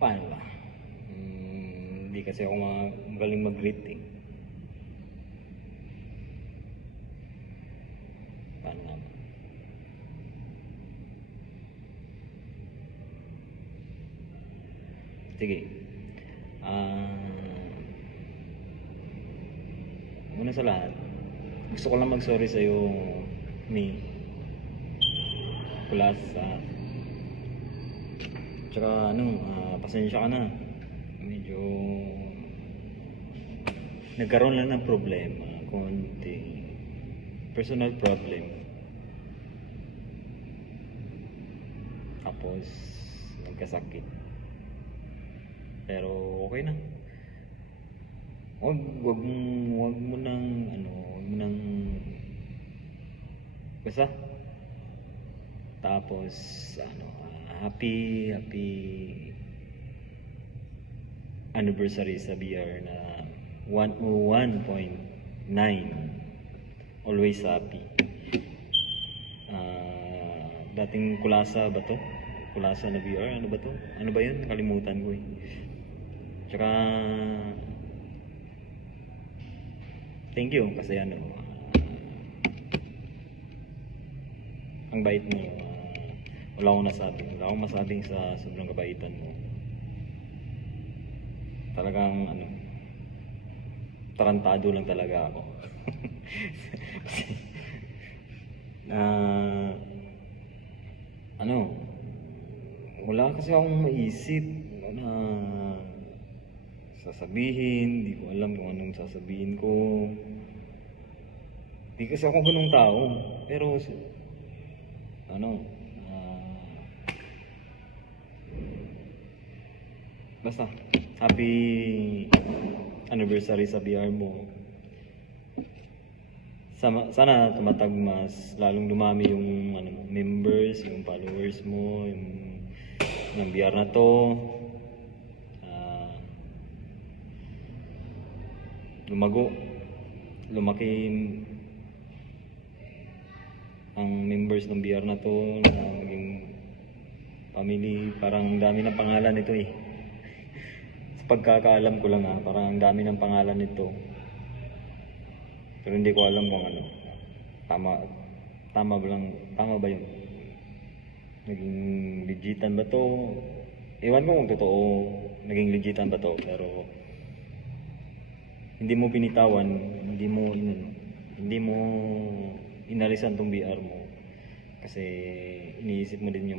Paano ba? Hindi kasi ako magaling mag-greet eh. Paano nga ba? Sige. Una sa lahat, gusto ko lang mag-sorry sa'yo, Mi. Plus, tsaka pasensya ka na. Medyo nagkaroon lang ng problema, konti. Personal problem. Tapos, nagkasakit. Pero okay na. Wag mo nang basta. Tapos happy anniversary sa BR na 101.9. Always happy. Dating kulasa ba to? Kulasa na BR, ano ba to? Ano ba yun? Nakalimutan ko eh. Tsaka thank you kasi ang bait mo. Wala akong masabing sa sobrang kabaitan mo. Talagang tarantado lang talaga ako. Wala kasi akong maisip na sasabihin, hindi ko alam kung anong sasabihin ko. Hindi kasi ako ganung tao, pero basta happy anniversary sa BR mo. Sana tumatag mas lalong dumami yung members, yung followers mo, yung ng BR na to. Lumaki ang members ng BR na to, na maging family. Parang dami ng pangalan nito eh. Sa pagkakaalam ko lang parang ang dami ng pangalan nito. Pero hindi ko alam kung tama ba yun? Naging legitan ba to? Ewan ko kung totoo naging legitan ba to, pero hindi mo binitawan, hindi mo inalisan tong BR mo kasi iniisip mo din yung